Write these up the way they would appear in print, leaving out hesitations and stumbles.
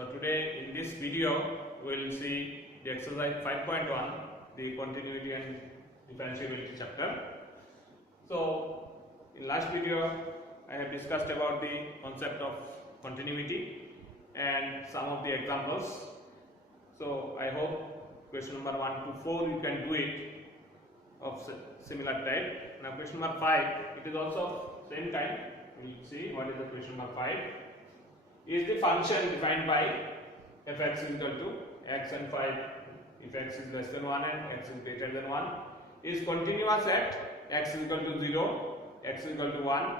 So today in this video we will see the exercise 5.1, the continuity and differentiability chapter. So in last video I have discussed about the concept of continuity and some of the examples. So I hope question number 1 to 4 you can do it of similar type. Now question number 5, it is also of same type. We will see what is the question number 5. Is the function defined by fx is equal to x and 5 if x is less than 1 and x is greater than 1 is continuous at x is equal to 0, x is equal to 1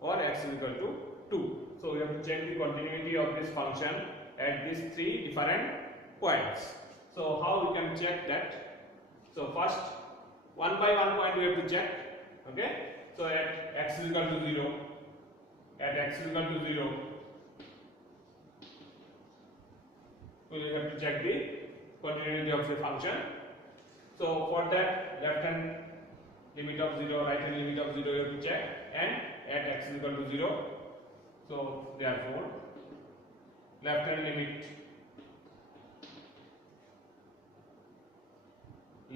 or x is equal to 2. So we have to check the continuity of this function at these three different points. So how we can check that? So first one by one point we have to check. Okay. So at x is equal to 0, at x is equal to 0, so we have to check the continuity of the function. So for that, left hand limit of 0, right hand limit of 0 you have to check, and at x is equal to 0. So therefore left hand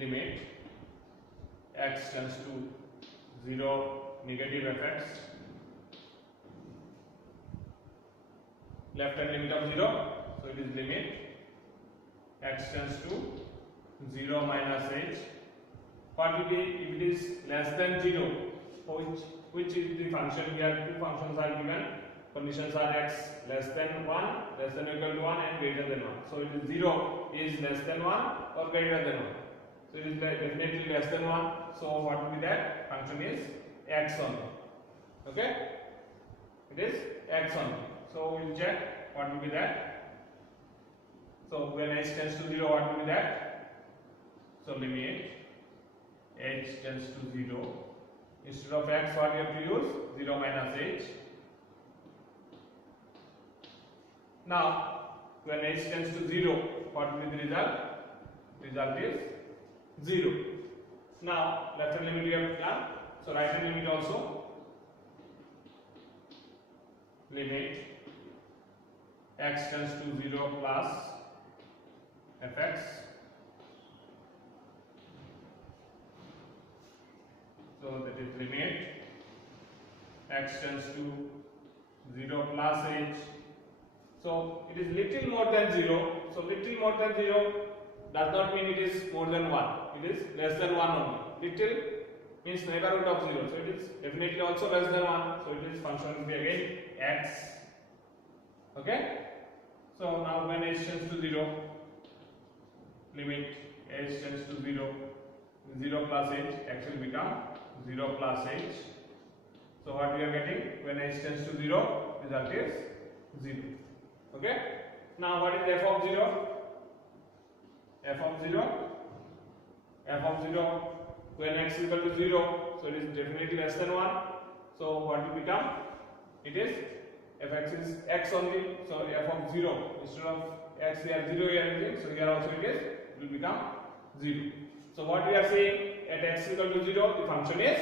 limit x tends to 0 negative fx, left hand limit of 0, so it is limit x tends to 0 minus h. What will be if it is less than 0? Which is the function? Here two functions are given. Conditions are x less than 1, less than or equal to 1 and greater than 1. So it is 0 is less than 1 or greater than 1. So it is definitely less than 1. So what will be that? Function is x only. Okay? It is x only. So we will check what will be that. So when h tends to 0, what will be that? So limit h tends to 0. Instead of x, what we have to use? 0 minus h. Now when h tends to 0, what will be the result? Result is 0. Now left hand limit we have done. So right hand limit also. Limit x tends to 0 plus fx. So that is limit x tends to 0 plus h. So it is little more than 0. So little more than 0 does not mean it is more than 1. It is less than 1 only. Little means neighborhood of 0. So it is definitely also less than 1. So it is function will be again x. Okay. So now when h tends to 0, limit h tends to 0, 0 plus h, x will become 0 plus h. So what we are getting? When h tends to 0, result is 0. Okay. Now what is f of 0? F of 0? F of 0 when x is equal to 0, so it is definitely less than 1. So what will become? It is fx is x only. So f of 0 instead of x we have 0 here, so here also it will become 0. So what we are saying, at x equal to 0 the function is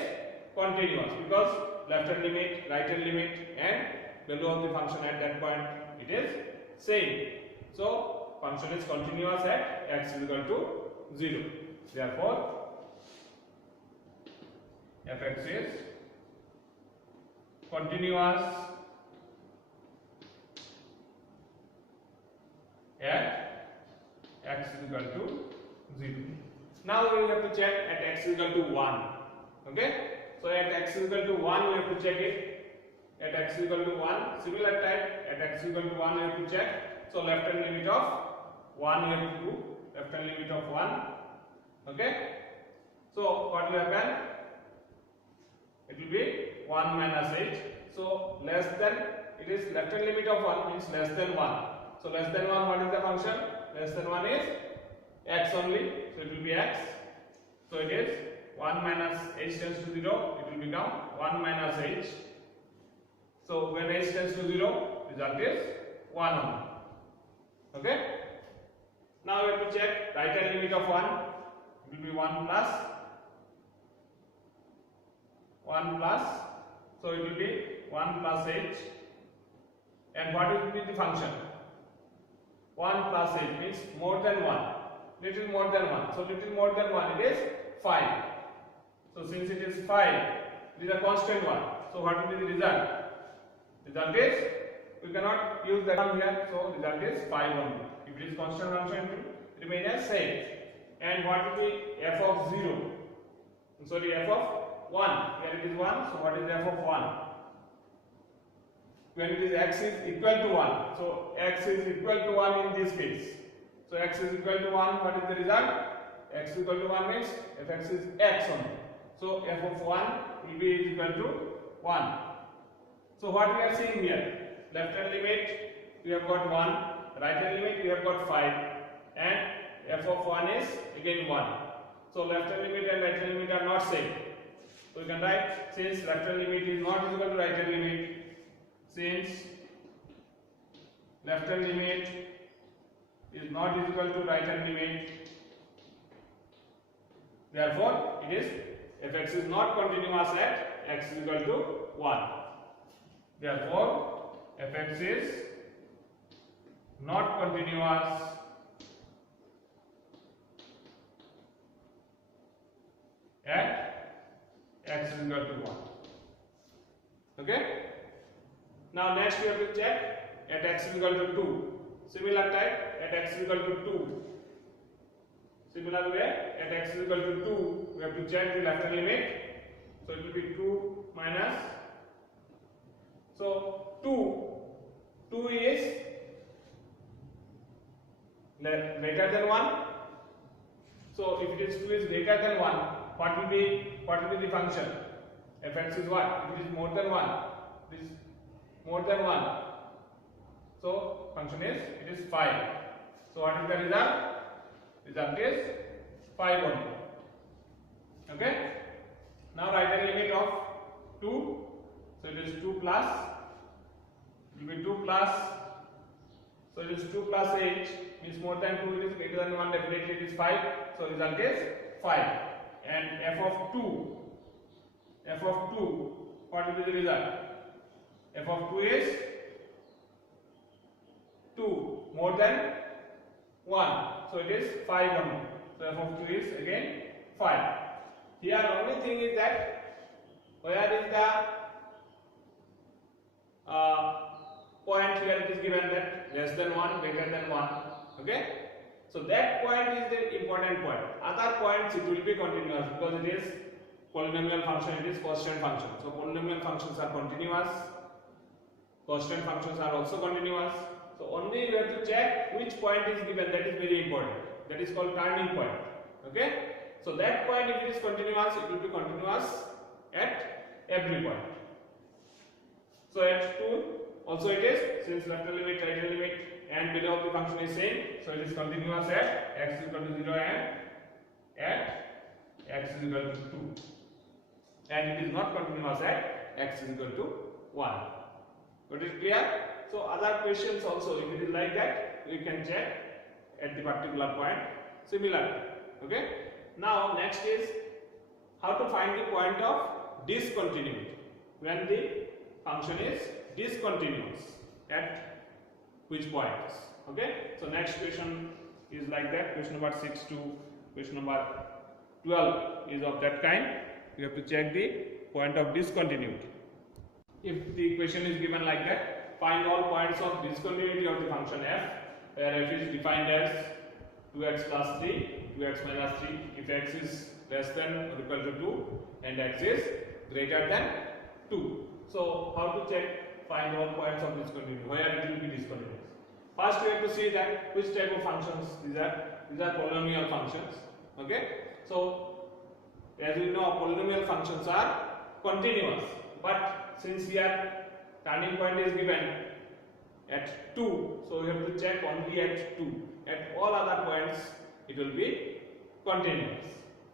continuous because left hand limit, right hand limit and value of the function at that point it is same. So function is continuous at x is equal to 0. Therefore fx is continuous at x is equal to 0. Now we have to check at x is equal to 1. Okay. So at x is equal to 1 we have to check it. At x is equal to 1, similar type, at x is equal to 1 we have to check. So left hand limit of 1 we have to do. Left hand limit of 1. Okay. So what will happen? It will be 1 minus h. So less than, it is left hand limit of 1 means less than 1. So less than 1, what is the function? Less than 1 is x only. So it will be x. So it is 1 minus h tends to 0. It will become 1 minus h. So when h tends to 0, result is 1 only. Okay. Now we have to check right hand limit of 1. It will be 1 plus. So it will be 1 plus h. And what will be the function? 1 plus h means more than 1. Little more than 1. So little more than 1 it is 5. So since it is 5, it is a constant one. So what will be the result? Result is, we cannot use that one here. So result is 5 only. If it is constant function, it will remain as same. And what will be f of 0? Sorry, f of 1. Here it is 1. So what is f of 1? When it is x is equal to 1. So x is equal to 1 in this case. So x is equal to 1. What is the result? X is equal to 1 means fx is x only. So f of 1 will be equal to 1. So what we are seeing here? Left hand limit we have got 1. Right hand limit we have got 5. And f of 1 is again 1. So left hand limit and right hand limit are not same. So we can write, since left hand limit is not equal to right hand limit, since left hand limit is not equal to right hand limit, therefore it is fx is not continuous at x is equal to 1. Therefore fx is not continuous at x is equal to 1. Okay. Now next we have to check at x is equal to 2. Similar type at x is equal to 2. Similar way at x is equal to 2, we have to check the left hand limit. So it will be 2 minus. So 2 is greater than 1. So if it is 2 is greater than 1, what will be the function? Fx is what? If it is more than 1, it is more than 1. So function is, it is 5. So what is the result? Result is 5 only. Okay. Now write a limit of 2. So it is 2 plus. It will be 2 plus. So it is 2 plus h means more than 2. It is greater than 1. Definitely it is 5. So result is 5. And f of 2. F of 2. What will be the result? F of 2 is 2 more than 1. So it is 5 only. So f of 2 is again 5. Here only thing is that where is the point here it is given that less than 1, greater than 1. Okay. So that point is the important point. Other points it will be continuous because it is polynomial function, it is constant function. So polynomial functions are continuous. Constant functions are also continuous. So only you have to check which point is given, that is very important. That is called turning point. Okay. So that point if it is continuous, it will be continuous at every point. So at 2 also it is, since left hand limit, right hand limit and below of the function is same. So it is continuous at x is equal to 0 and at x is equal to 2. And it is not continuous at x is equal to 1. Got it clear? So other questions also, if it is like that, we can check at the particular point similarly. Okay. Now next is how to find the point of discontinuity when the function is discontinuous at which points. Okay. So next question is like that. Question number 6 to question number 12 is of that kind. You have to check the point of discontinuity. If the question is given like that, find all points of discontinuity of the function f, where f is defined as 2x plus 3, 2x minus 3, if x is less than or equal to 2 and x is greater than 2. So how to check, find all points of discontinuity, where it will be discontinuous. First we have to see that which type of functions these are. These are polynomial functions. Okay. So as we know, polynomial functions are continuous, but since here turning point is given at 2, so we have to check only at 2. At all other points it will be continuous.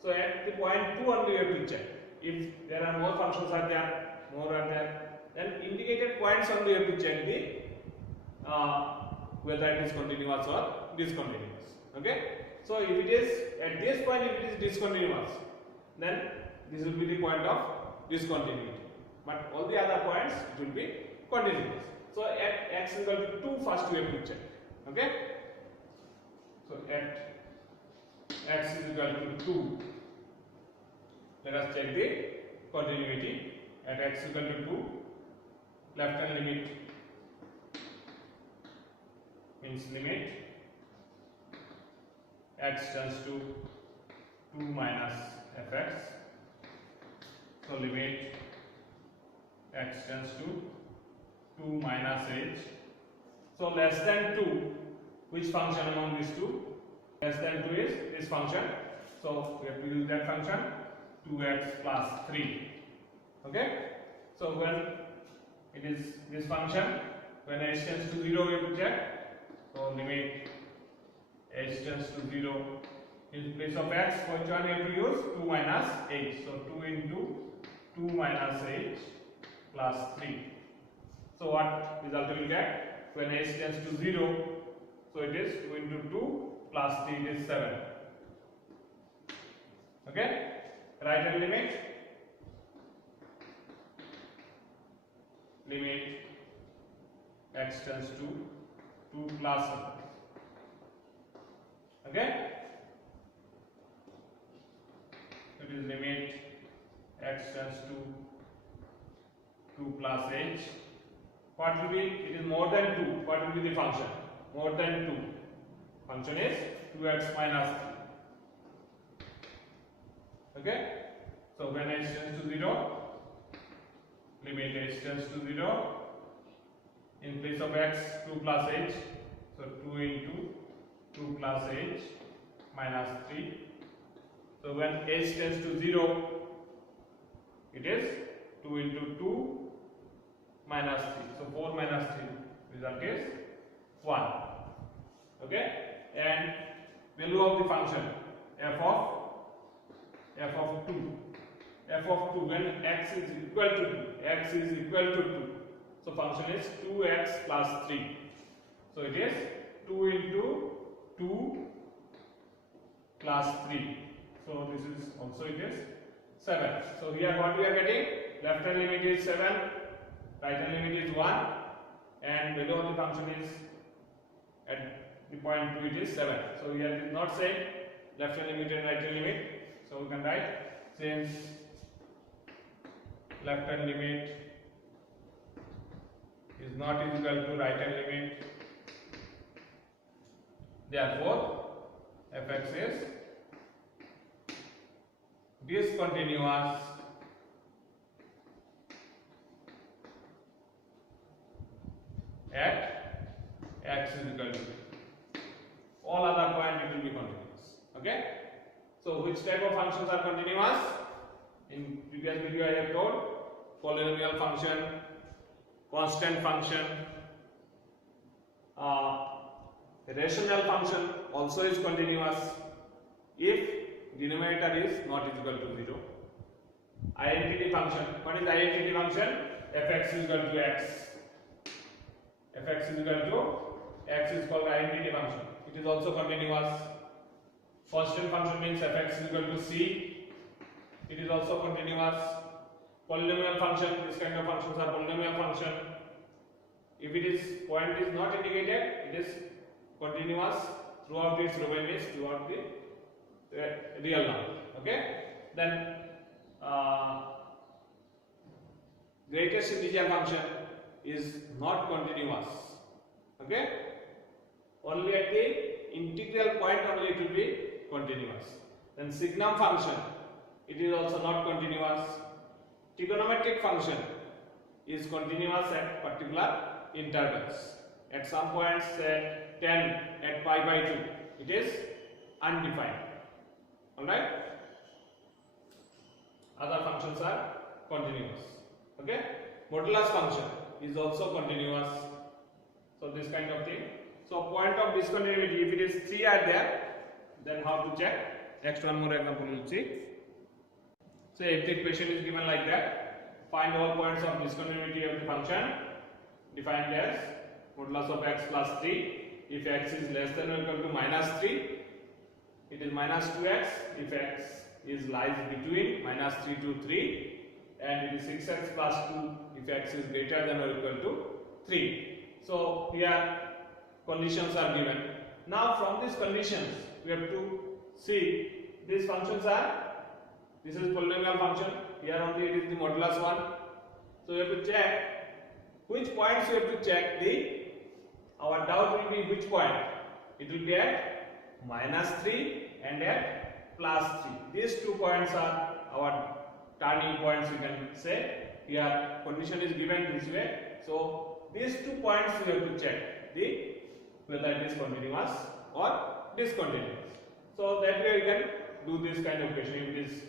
So at the point 2 only we have to check. If there are more functions are there, then indicated points only we have to check the whether it is continuous or discontinuous. Okay. So if it is at this point, if it is discontinuous, then this will be the point of discontinuity. But all the other points it will be continuous. So at x is equal to 2, first we have to check. Okay. So at x is equal to 2, let us check the continuity. At x is equal to 2, left hand limit means limit x tends to 2 minus fx. So limit x tends to 2 minus h. So less than 2, which function among these two? Less than 2 is this function. So we have to use that function, 2x plus 3. Okay? So when it is this function, when h tends to 0, we have to check. So limit h tends to 0. In place of x, which one we have to use? 2 minus h. So 2 into 2 minus h plus 3. So what result we will get? When h tends to 0, so it is 2 into 2 plus 3, it is 7. Okay? Right hand limit. Limit x tends to 2 plus 7. Okay? It is limit x tends to 2 plus h. What will be? It is more than 2. What will be the function? More than 2. Function is 2x minus 3. Okay? So when h tends to 0, limit h tends to 0. In place of x, 2 plus h. So 2 into 2 plus h minus 3. So when h tends to 0, it is 2 into 2 minus 3. So 4 minus 3. Result is 1. Okay? And value of the function f of 2. F of 2 when x is equal to 2. X is equal to 2. So function is 2x plus 3. So it is 2 into 2 plus 3. So this is also it is 7. So here what we are getting? Left hand limit is 7, right hand limit is 1, and value of the function is at the point 2 it is 7. So here it is not same left hand limit and right hand limit. So we can write since left hand limit is not equal to right hand limit, therefore fx is discontinuous at x is equal to all other point it will be continuous. Okay? So which type of functions are continuous? In previous video I have told polynomial function, constant function, rational function also is continuous if denominator is not equal to 0. Identity function. What is identity function? Fx is equal to x. Fx is equal to x is called identity function. It is also continuous. Constant function means fx is equal to c. It is also continuous. Polynomial function, this kind of functions are polynomial function. If it is point is not indicated, it is continuous throughout its domain, means throughout the real number. Okay? Then greatest integer function is not continuous. Okay? Only at the integral point only it will be continuous. Then signum function, it is also not continuous. Trigonometric function is continuous at particular intervals. At some points, say 10 at pi by 2, it is undefined. Alright? Other functions are continuous. Okay? Modulus function is also continuous. So this kind of thing. So point of discontinuity, if it is 3 are there, then how to check? Next one more example we will see. So if the equation is given like that, find all points of discontinuity of the function defined as modulus of x plus 3. If x is less than or equal to minus 3, it is minus 2x. If x is lies between minus 3 to 3, and it is 6x plus 2 if x is greater than or equal to 3. So here conditions are given. Now from these conditions, we have to see these functions are, this is polynomial function, here only it is the modulus one. So we have to check which points we have to check our doubt will be which point. It will be at -3 and at +3. These 2 points are our turning points, you can say. Here condition is given this way. So these 2 points we have to check whether it is continuous or discontinuous. So that way we can do this kind of question. If it is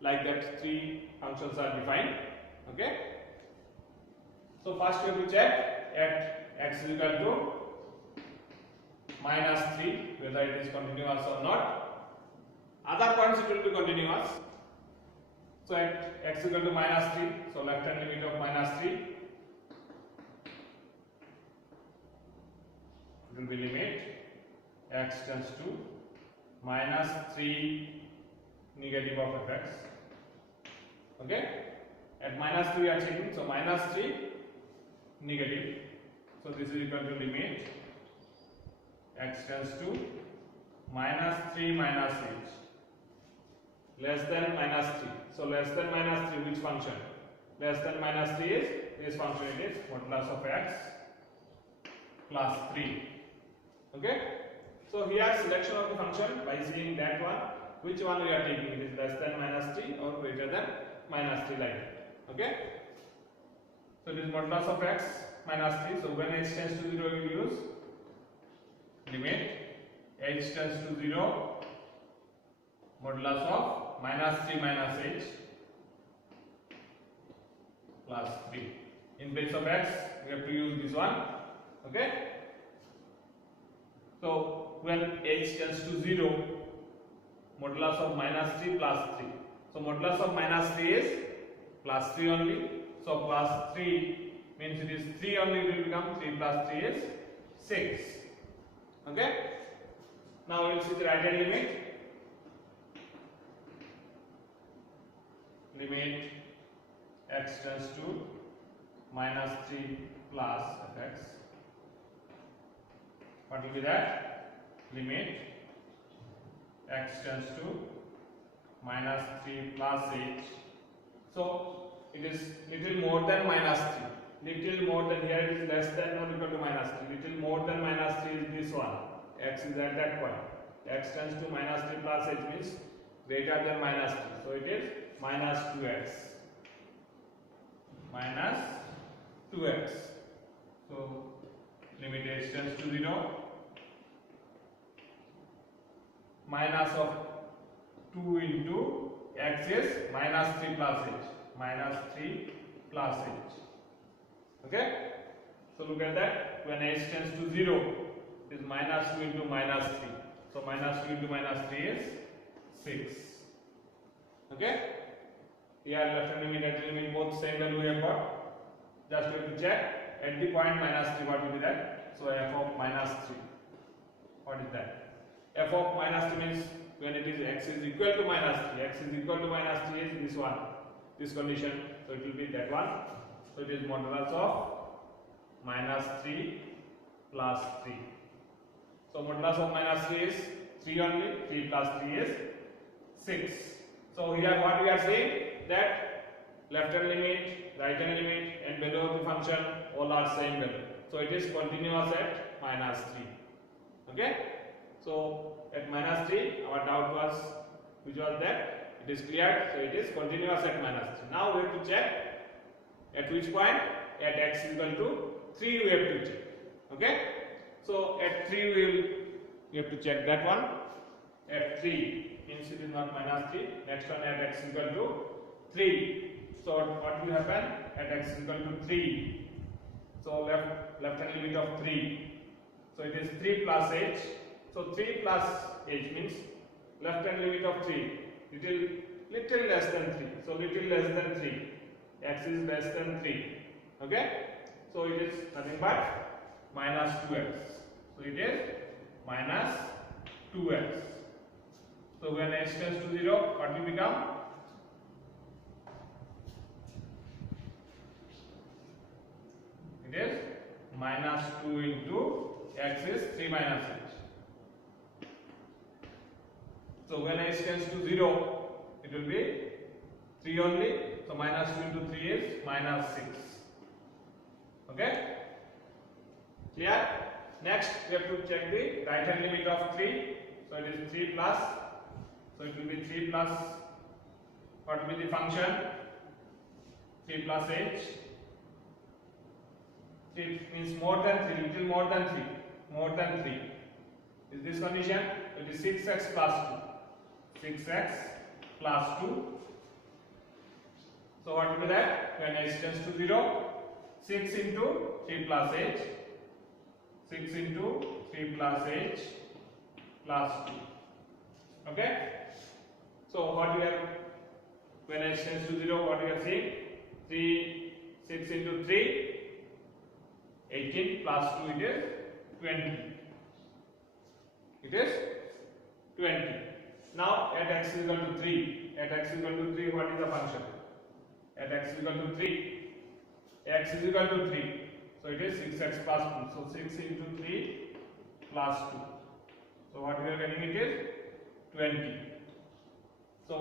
like that, 3 functions are defined. Okay. So first we have to check at x is equal to -3 whether it is continuous or not. Other points it will be continuous. So at x is equal to -3, so left hand limit of -3, it will be limit x tends to -3 negative of fx. Okay, at -3 we are checking, so -3 negative, so this is equal to limit x tends to -3 minus h less than -3. So less than -3, which function? Less than -3 is this function, it is modulus of x plus 3. Okay, so here selection of the function by seeing that one, which one we are taking, it is less than -3 or greater than -3, like that. Okay, so it is modulus of x minus 3. So when h tends to 0, we use limit h tends to 0 modulus of -3 minus h plus 3. In place of x, we have to use this one. Okay, so when h tends to 0, modulus of -3 plus 3. So modulus of -3 is plus 3 only. So plus 3 means it is 3 only, it will become 3 plus 3 is 6. Okay, now we will see the right hand limit. Limit x tends to -3 plus fx. What will be that? Limit x tends to -3 plus h. So it is little more than -3. Little more than, here it is less than or equal to -3. Little more than -3 is this one. X is at that point. X tends to -3 plus h means greater than -3. So it is -2x. -2x. So limit h tends to 0. Minus of 2 into x is -3 plus h. -3 plus h. Okay, so look at that. When h tends to 0, it is -2 into -3. So -2 into -3 is 6. Okay, here left hand limit, right hand limit, both same value we have got. Just we have to check at the point -3 what will be that. So f of -3, what is that? F of -3 means when it is x is equal to -3. X is equal to -3 is this one, this condition. So it will be that one. So it is modulus of -3 plus 3. So modulus of -3 is 3 only. 3 plus 3 is 6. So here what we are saying, that left hand limit, right hand limit and value of the function all are same value. So it is continuous at -3. Okay, so at -3 our doubt was, which was that it is cleared. So it is continuous at -3. Now we have to check at which point. At x is equal to 3 we have to check. Okay, so at 3 we have to check that one. At 3 means it is not -3. Next one at x is equal to 3. So what will happen at x is equal to 3? So left hand limit of 3. So it is 3 plus h. So 3 plus h means left hand limit of 3. Little less than 3. So little less than 3. X is less than 3. Okay, so it is nothing but -2x. So it is -2x. So when h tends to 0, what will become? It is -2 into x is 3 minus h. So when h tends to 0, it will be 3 only. So minus 2 into 3 is minus 6. Okay? Clear? Next, we have to check the right hand limit of 3. So it is 3 plus. So it will be 3 plus. What will be the function? 3 plus h. 3 means more than 3, little more than 3. More than 3. Is this condition? It is 6x plus 2. 6x plus 2. So what will be that? When h tends to 0, 6 into 3 plus h. 6 into 3 plus h plus 2. Okay? So what we have when h tends to 0, what we are seeing? 6 into 3, 18 plus 2, it is 20. It is 20. Now at x is equal to 3. At x is equal to 3, what is the function? At x is equal to 3. X is equal to 3. So it is 6x plus 2. So 6 into 3 plus 2. So what we are getting it is 20. So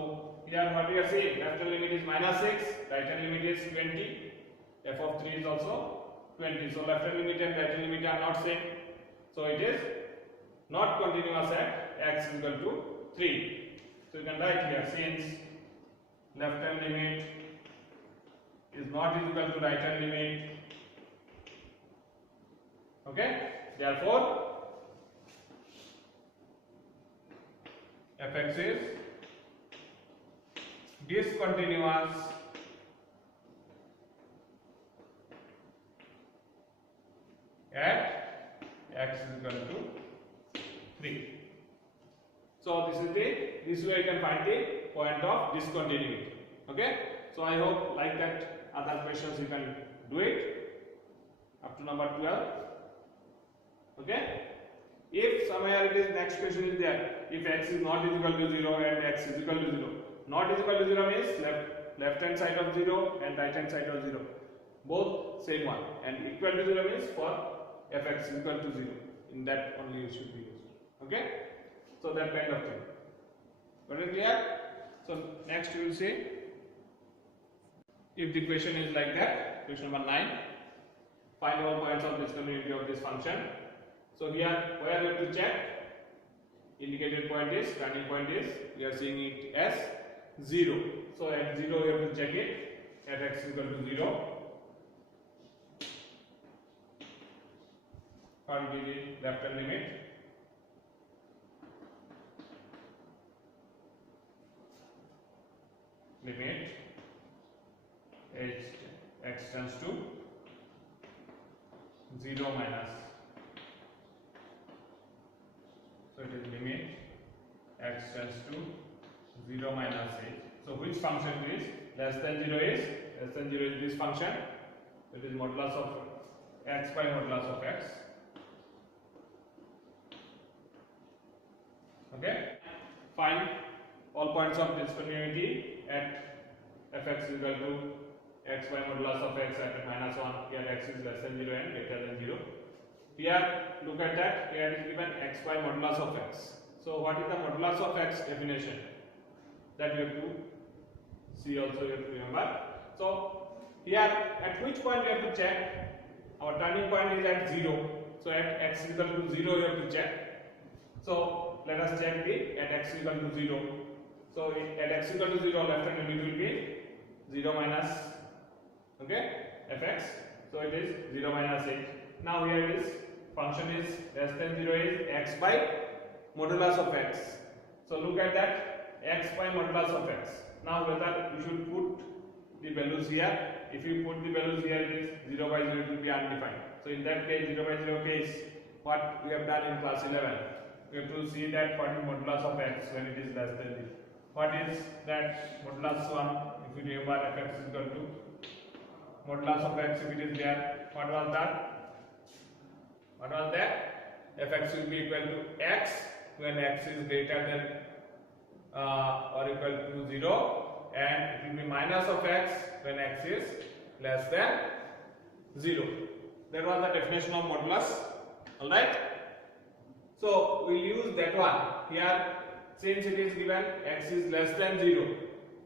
here what we are seeing, left hand limit is minus 6, right hand limit is 20. F of 3 is also 20. So left hand limit and right hand limit are not same. So it is not continuous at x is equal to 3. So you can write here, since left hand limit is not equal to right hand limit. Okay? Therefore, fx is discontinuous at x is equal to 3. So this way you can find the point of discontinuity. Okay? So I hope like that other questions you can do it up to number 12. Okay? If somewhere it is next question is there, if x is not equal to 0 and x is equal to 0. Not equal to 0 means left hand side of 0 and right hand side of 0. Both same one. And equal to 0 means for fx is equal to 0. In that only you should be used. Okay? So that kind of thing. Got it clear? So next you will see, if the question is like that, question number 9, find all points of discontinuity of this function. So here, where we have to check, indicated point is, turning point is, we are seeing it as 0. So at 0 we have to check it, at x is equal to 0. What will be the left hand limit? Limit x tends to 0 minus. So it is limit x tends to 0 minus h. So which function is less than 0 is? Less than 0 is this function. It is modulus of x by modulus of x. Okay? Find all points of discontinuity at fx is equal to x by modulus of x at minus 1. Here x is less than 0 and greater than 0. Here, look at that. Here it is given x by modulus of x. So what is the modulus of x definition? That you have to see also, you have to remember. So here, at which point we have to check? Our turning point is at 0. So at x is equal to 0 you have to check. So let us check the at x is equal to 0. So at x is equal to 0, left hand limit will be 0 minus, okay, fx. So it is 0 minus h. Now here it is, function is less than 0 is x by modulus of x. So look at that, x by modulus of x. Now whether you should put the values here. If you put the values here, it is 0 by 0, it will be undefined. So in that case, 0 by 0 case, what we have done in class 11, we have to see that what is modulus of x when it is less than 0. What is that modulus 1? If you remember, fx is equal to modulus of x, if it is there, what was that? What was that? Fx will be equal to x when x is greater than or equal to 0, and it will be minus of x when x is less than 0. That was the definition of modulus. Alright? So we will use that one. Here since it is given x is less than 0,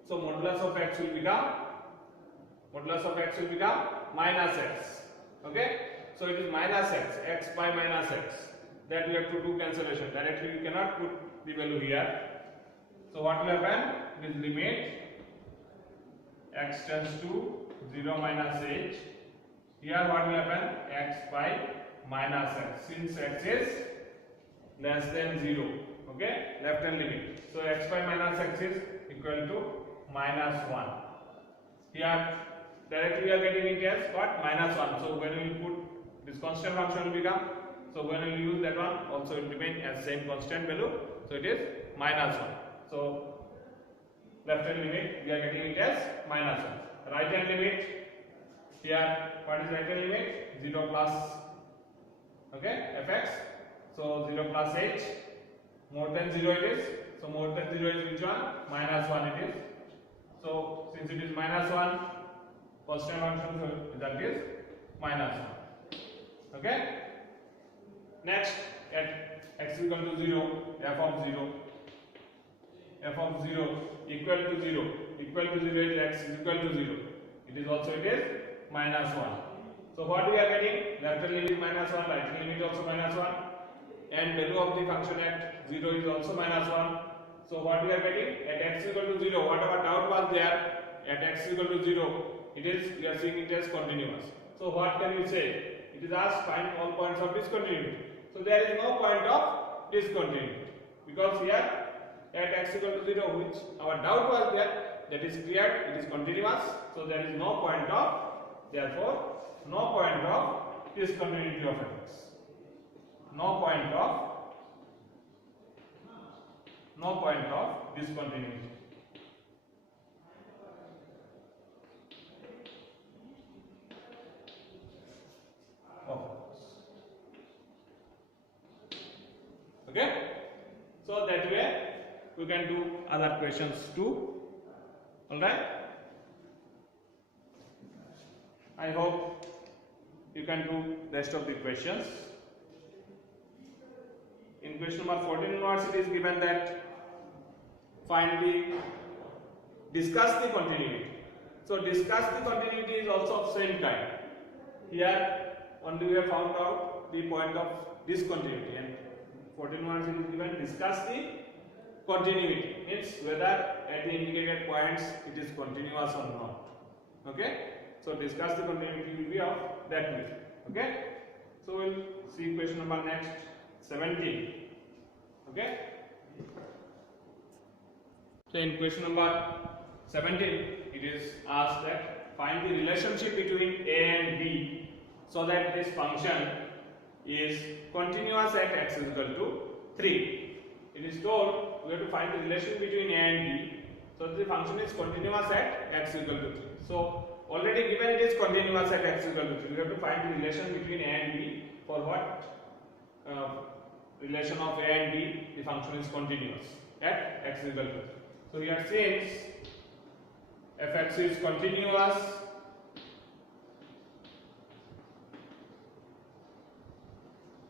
so modulus of x will become minus x. Okay, so it is minus x by minus x, that we have to do cancellation. Directly we cannot put the value here. So what will happen? It is limit x tends to 0 minus h. Here what will happen? X by minus x, since x is less than 0. Okay, left hand limit. So x by minus x is equal to minus 1. Here directly we are getting it as what? Minus 1. So when we put this constant function will become, so when we use that one also it remain as same constant value, so it is minus 1. So left hand limit we are getting it as minus 1. Right hand limit, here what is right hand limit? 0 plus, okay, fx. So 0 plus h, more than 0 it is. So more than 0 is which one? Minus 1 it is. So since it is minus 1, constant function, so result is minus 1. Okay. Next, at x equal to 0, f of 0 equal to 0 is x is equal to 0. It is also minus 1. So what we are getting? Left hand limit minus 1, right hand limit also minus 1, and value of the function at 0 is also minus 1. So what we are getting? At x equal to 0, whatever doubt was there, at x equal to 0, it is, we are seeing it as continuous. So what can we say? It is asked find all points of discontinuity. So there is no point of discontinuity, because here at x equal to 0, which our doubt was there, that is cleared, it is continuous. So there is no point of, therefore no point of discontinuity of x. No point of discontinuity. Okay, so that way we can do other questions too. All right, I hope you can do rest of the questions. In question number 14 onwards, it is given that discuss the continuity. So discuss the continuity is also of same kind. Here only we have found out the point of discontinuity, and 14 onwards it is given discuss the continuity, means whether at the indicated points it is continuous or not. Okay, so discuss the continuity will be of that way. Okay, so we'll see question number next 17. Okay, so in question number 17 it is asked that find the relationship between a and b so that this function is continuous at x is equal to 3. It is told we have to find the relation between a and b so that the function is continuous at x is equal to 3. So already given it is continuous at x is equal to 3, we have to find the relation between a and b. For what relation of a and b, the function is continuous at x is equal to 3. So here since fx is continuous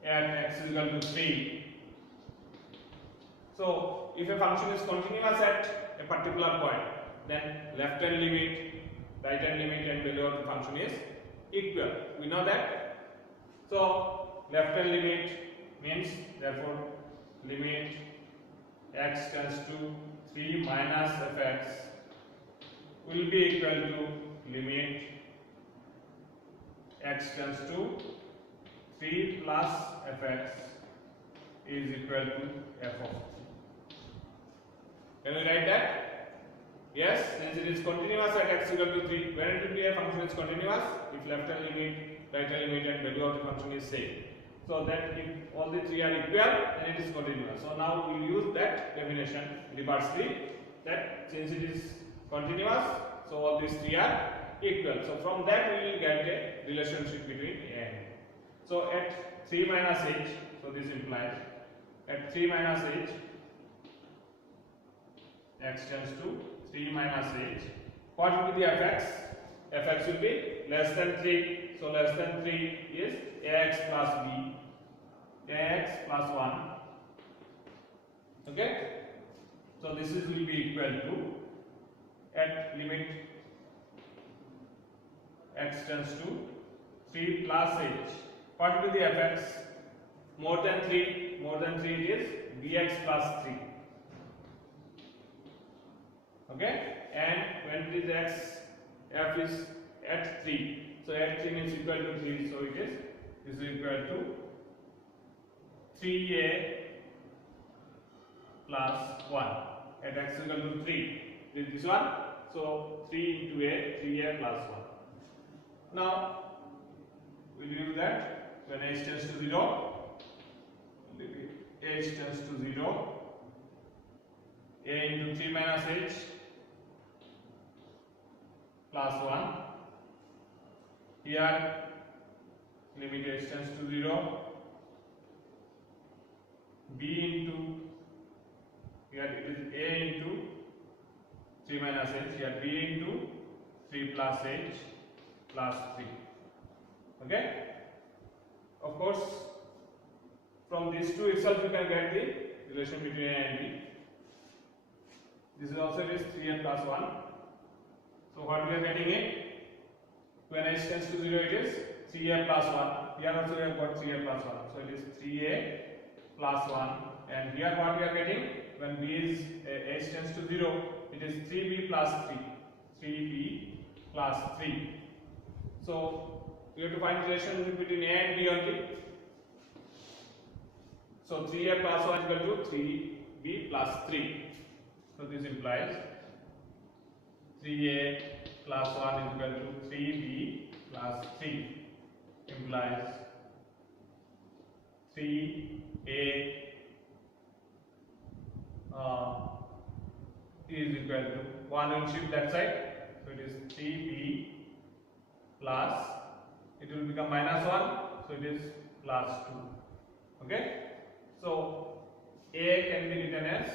at x is equal to 3. So if a function is continuous at a particular point, then left hand limit, right hand limit and value of the function is equal. We know that. So left hand limit means therefore limit x tends to 3 minus fx will be equal to limit x tends to 3 plus fx is equal to f of 3. Can we write that? Yes, since it is continuous at x equal to 3, when it will be a function is continuous? If left hand limit, right hand limit and value of the function is same. So that if all the three are equal, then it is continuous. So now we will use that definition in the part 3, that since it is continuous, so all these three are equal. So from that we will get a relationship between a and b. So at 3 minus h, so this implies at 3 minus h, x tends to 3 minus h. What will be the fx? Fx will be less than 3. So less than 3 is ax plus b, ax plus 1. Okay. So this is will be equal to at limit x tends to 3 plus h. What will be the fx? More than 3 it is bx plus 3. Okay, and when it is x, f is at 3. So at 3 means equal to 3. So it is equal to 3a plus 1 at x equal to 3. This one. So 3 into a, 3a plus 1. Now we will use that when h tends to 0. H tends to 0. A into 3 minus h plus 1. Here limit h tends to 0. B into, here it is a into 3 minus h, here b into 3 plus h plus 3. Okay, of course from these two itself you can get the relation between a and b. This is also it is 3a plus 1. So what we are getting it, when h tends to 0 it is 3a plus 1. Here also we have got 3a plus 1. So it is 3a plus 1, and here what we are getting, when b is h tends to 0, it is 3b plus 3. 3b plus 3. So we have to find relation between a and b only. So 3a plus 1 is equal to 3b plus 3. So this implies 3a plus 1 is equal to 3b plus 3. Implies 3a is equal to 1 will shift that side, so it is 3b plus, it will become minus 1, so it is plus 2. Okay, so a can be written as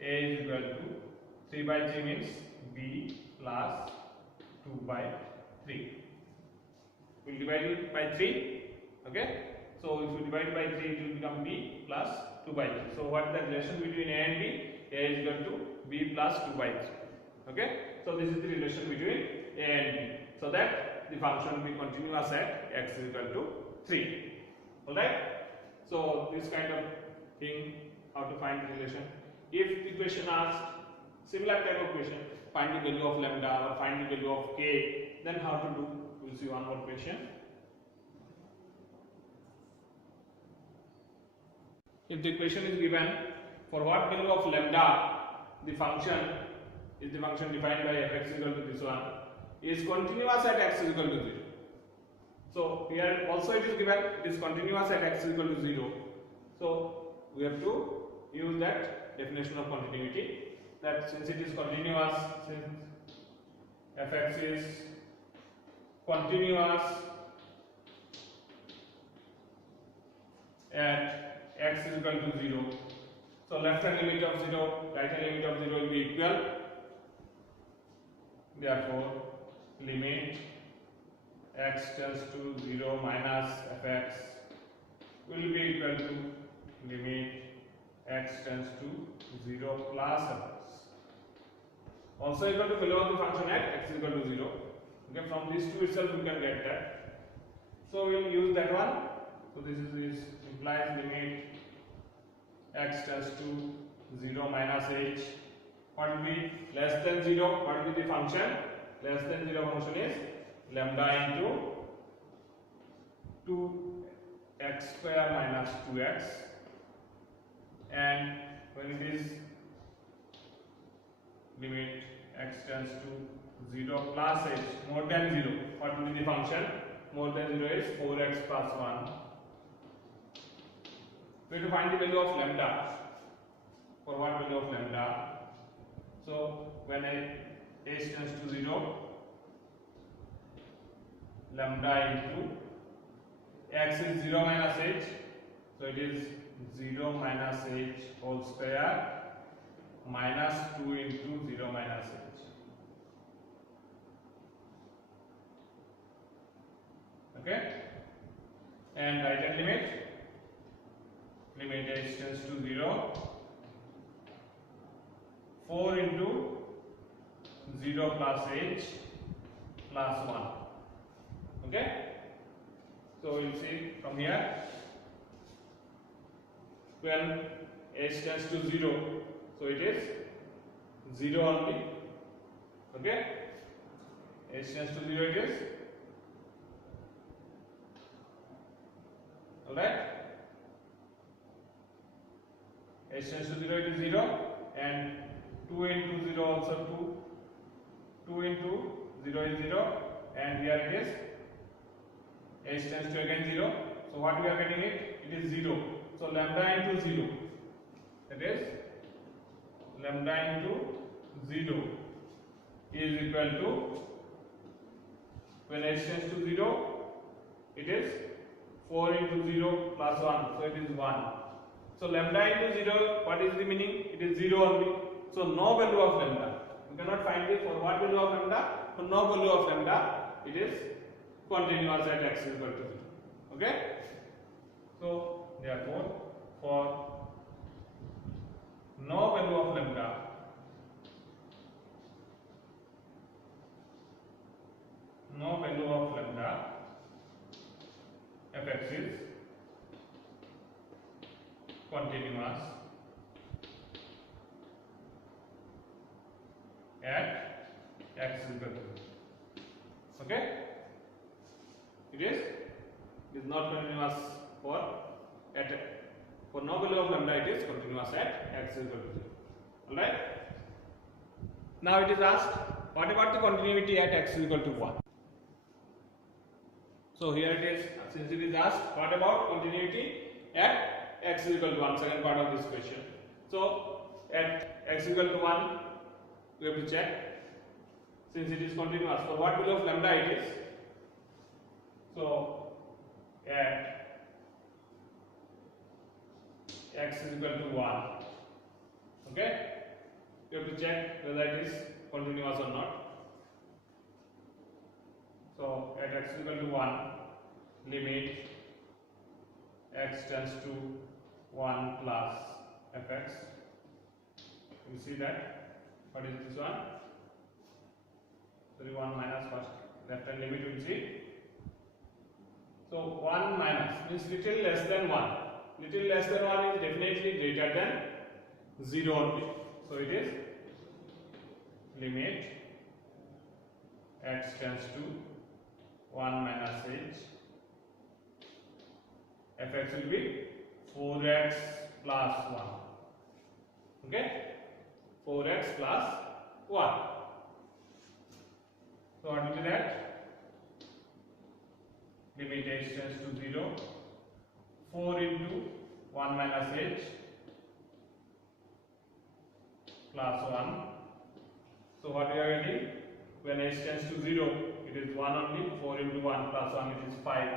a is equal to 3 by 3 means b plus 2 by 3. We will divide it by 3. Okay, so if you divide by 3 it will become b plus 2 by 3. So what is the relation between a and b? A is equal to b plus 2 by 3. Okay, so this is the relation between a and b, so that the function will be continuous at x is equal to 3. Alright, so this kind of thing, how to find the relation. If the question asks similar type of question, find the value of lambda or find the value of k, then how to do? We will see one more question. If the question is given for what value of lambda the function is the function defined by fx equal to this one is continuous at x is equal to 0. So here also it is given it is continuous at x is equal to 0. So we have to use that definition of continuity, that since it is continuous, since fx is continuous at x is equal to 0, so left hand limit of 0, right hand limit of 0 will be equal. Therefore limit x tends to 0 minus fx will be equal to limit x tends to 0 plus fx, also equal to value of the function at x is equal to 0. Okay, from these two itself we can get that. So we will use that one. So this implies limit x tends to 0 minus h. What will be less than 0? What will be the function? Less than 0 function is lambda into 2x square minus 2x, and when it is limit x tends to 0 plus h more than 0, what will be the function? More than 0 is 4x plus 1. We have to find the value of lambda. For what value of lambda? So when h tends to 0, lambda into x is 0 minus h, so it is 0 minus h whole square minus 2 into 0 minus h. Okay, and right hand limit h tends to 0, 4 into 0 plus h plus 1. Okay, so we'll see from here when h tends to 0, so it is 0 only. Okay, h tends to 0, it is. Alright, h tends to 0, it is 0, and 2 into 0 also 2, 2 into 0 is 0, and here it is h tends to again 0, so what we are getting it is 0, so lambda into 0, that is lambda into 0 is equal to, when h tends to 0, it is 4 into 0 plus 1, so it is 1. So lambda into 0, what is the meaning? It is 0 only. So no value of lambda. You cannot find it for what value of lambda? For no value of lambda, it is continuous at x is equal to 0. Okay? So therefore, for no value of lambda, no value of lambda, fx is continuous at x is equal to 0. Okay, it is not continuous for no value of lambda, it is continuous at x is equal to 0. All right, now it is asked, what about the continuity at x is equal to 1? So here it is, since it is asked, what about continuity at x is equal to 1, second part of this question. So at x is equal to 1, we have to check, since it is continuous, for what value of lambda it is. So at x is equal to 1, okay, you have to check whether it is continuous or not. So at x is equal to 1, limit x tends to 1 plus fx. You see that? What is this one? Sorry, 1 minus first. Left hand limit we will see. So 1 minus means little less than 1. Little less than 1 is definitely greater than 0 only. So it is limit x tends to 1 minus h. Fx will be 4x plus 1. Okay, 4x plus 1. So what will be that? Limit h tends to 0. 4 into 1 minus h plus 1. So what we are getting? When h tends to 0, it is 1 only. 4 into 1 plus 1, it is 5.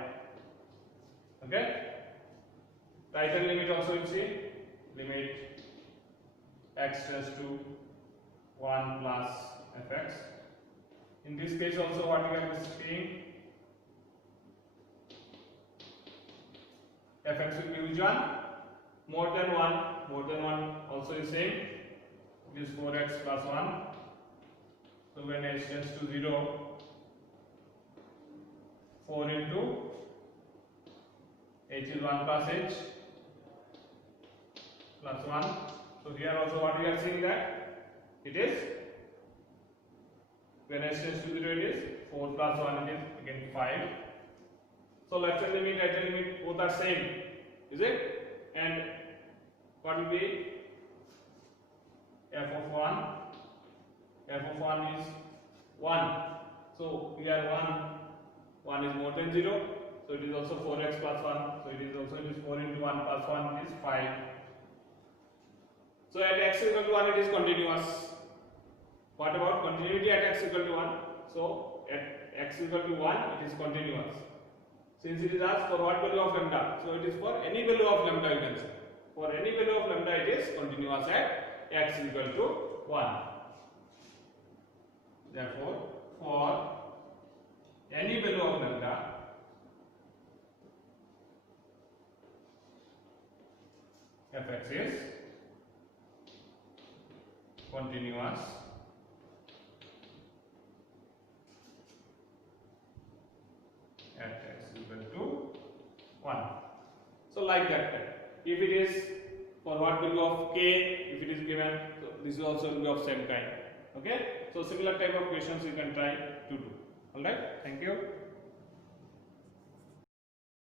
Okay. Right hand limit also you see, limit x tends to 1 plus fx. In this case also what we are seeing, fx will be which one? More than 1 also is same, it is 4x plus 1. So when h tends to 0, 4 into h is 1 plus h plus 1. So here also what we are seeing that it is, when h tends to 0, it is 4 plus 1, it is again 5. So left hand limit, right hand limit both are same, is it? And what will be f of 1? F of 1 is 1. So here 1 is more than 0. So it is also 4x plus 1. So it is 4 into 1 plus 1 is 5. So at x equal to 1 it is continuous. What about continuity at x equal to 1? So at x equal to 1 it is continuous. Since it is asked for what value of lambda, so it is for any value of lambda you can say. For any value of lambda it is continuous at x equal to 1. Therefore, for any value of lambda, fx is continuous at x equal to 1. So like that, if it is for what value of k, if it is given, so this is also will be of same kind. Okay, so similar type of questions you can try to do. All right, thank you.